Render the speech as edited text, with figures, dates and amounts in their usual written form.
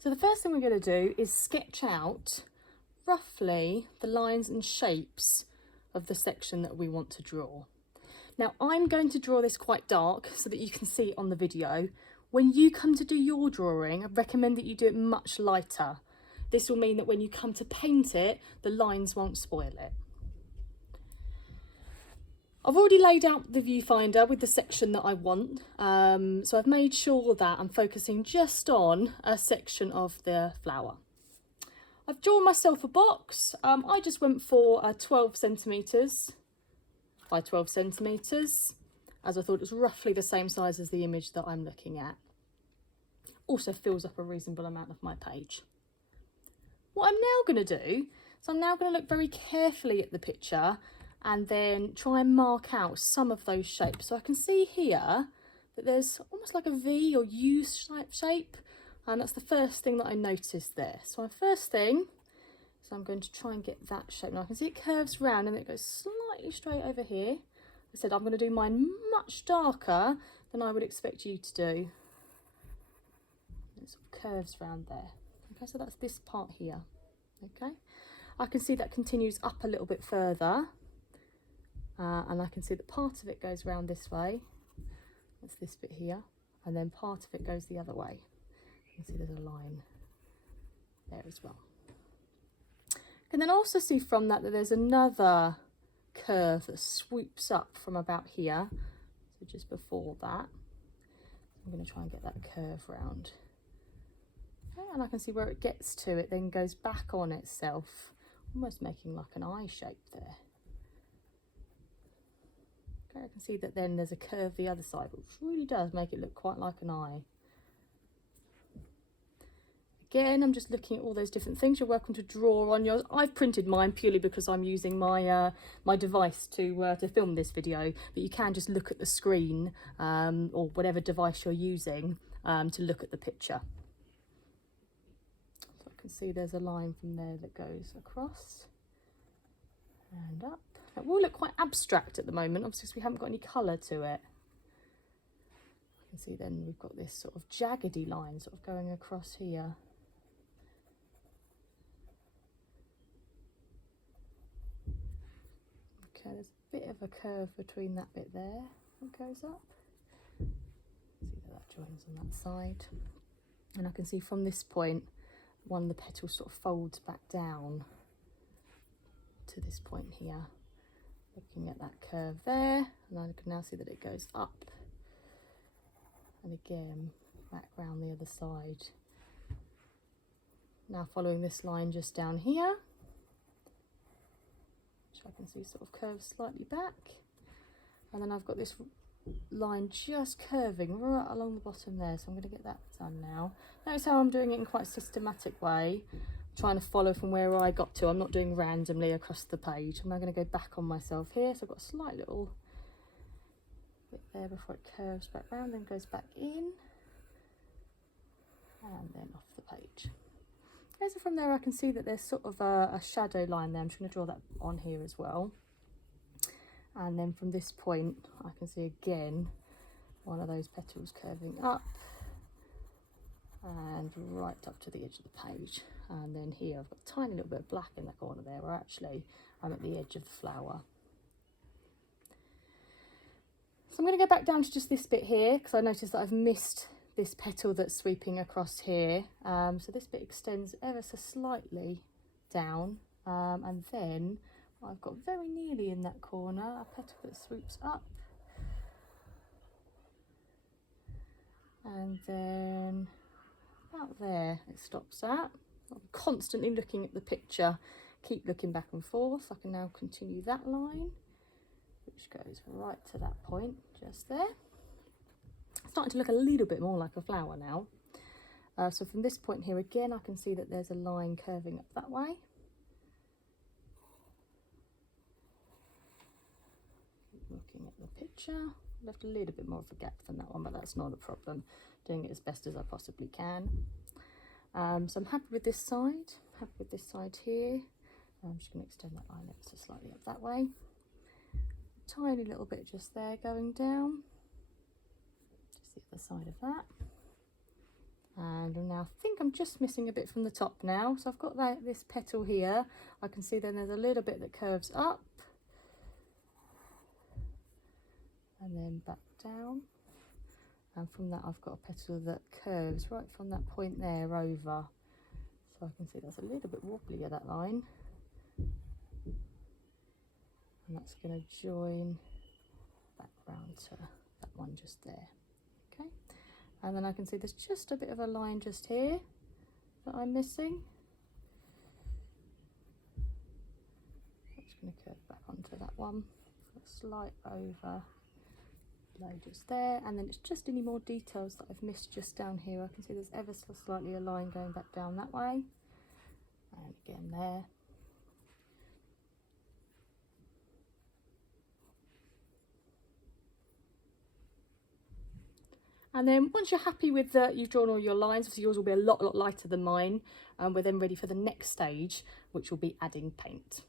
So the first thing we're going to do is sketch out roughly the lines and shapes of the section that we want to draw. Now I'm going to draw this quite dark so that you can see it on the video. When you come to do your drawing, I recommend that you do it much lighter. This will mean that when you come to paint it, the lines won't spoil it. I've already laid out the viewfinder with the section that I want, so I've made sure that I'm focusing just on a section of the flower. I've drawn myself a box. I just went for 12 centimetres by 12 centimetres, as I thought it was roughly the same size as the image that I'm looking at. Also fills up a reasonable amount of my page. What I'm now going to do is I'm now going to look very carefully at the picture and then try and mark out some of those shapes. So I can see here that there's almost like a V or U shape, and that's the first thing that I noticed there. So my first thing is I'm going to try and get that shape. Now I can see it curves round and it goes slightly straight over here. I said I'm going to do mine much darker than I would expect you to do. It sort of curves round there. Okay, so that's this part here. Okay, I can see that continues up a little bit further. And I can see that part of it goes round this way, that's this bit here, and then part of it goes the other way. You can see there's a line there as well. You can then also see from that that there's another curve that swoops up from about here, so just before that. I'm going to try and get that curve round. Okay, and I can see where it gets to, it then goes back on itself, almost making like an eye shape there. Okay, I can see that then there's a curve the other side, which really does make it look quite like an eye. Again, I'm just looking at all those different things. You're welcome to draw on yours. I've printed mine purely because I'm using my my device to film this video, but you can just look at the screen or whatever device you're using to look at the picture. So I can see there's a line from there that goes across and up. It will look quite abstract at the moment, obviously, because we haven't got any colour to it. I can see then we've got this sort of jaggedy line sort of going across here. Okay, there's a bit of a curve between that bit there that goes up. See that joins on that side. And I can see from this point, one of the petals sort of folds back down to this point here. Looking at that curve there, and I can now see that it goes up and again back round the other side. Now following this line just down here, which I can see sort of curves slightly back, and then I've got this line just curving right along the bottom there, so I'm going to get that done now. Notice how I'm doing it in quite a systematic way, trying to follow from where I got to. I'm not doing randomly across the page. I'm now going to go back on myself here, so I've got a slight little bit there before it curves back round, then goes back in and then off the page. Okay, so from there I can see that there's sort of a shadow line there. I'm just going to draw that on here as well, and then from this point I can see again one of those petals curving up and right up to the edge of the page. And then here I've got a tiny little bit of black in the corner there, where actually I'm at the edge of the flower. So I'm going to go back down to just this bit here, because I noticed that I've missed this petal that's sweeping across here. So this bit extends ever so slightly down, and then I've got very nearly in that corner a petal that swoops up, and then about there it stops at. I'm constantly looking at the picture, keep looking back and forth. I can now continue that line, which goes right to that point just there. It's starting to look a little bit more like a flower now. So from this point here again, I can see that there's a line curving up that way. Keep looking at the picture. Left a little bit more of a gap than that one, but that's not a problem. Doing it as best as I possibly can. So I'm happy with this side, happy with this side here. I'm just going to extend that line ever so slightly up that way. Tiny little bit just there going down. Just the other side of that. And behind them now. I think I'm just missing a bit from the top now. So I've got this petal here. I can see then there's a little bit that curves up and then back down. And from that I've got a petal that curves right from that point there over. So I can see that's a little bit wobbly at that line. And that's going to join back round to that one just there. Okay, and then I can see there's just a bit of a line just here that I'm missing. I'm just going to curve back onto that one, a slight over low just there, and then it's just any more details that I've missed just down here. I can see there's ever so slightly a line going back down that way, and again there. And then once you're happy with you've drawn all your lines, obviously yours will be a lot lighter than mine, we're then ready for the next stage, which will be adding paint.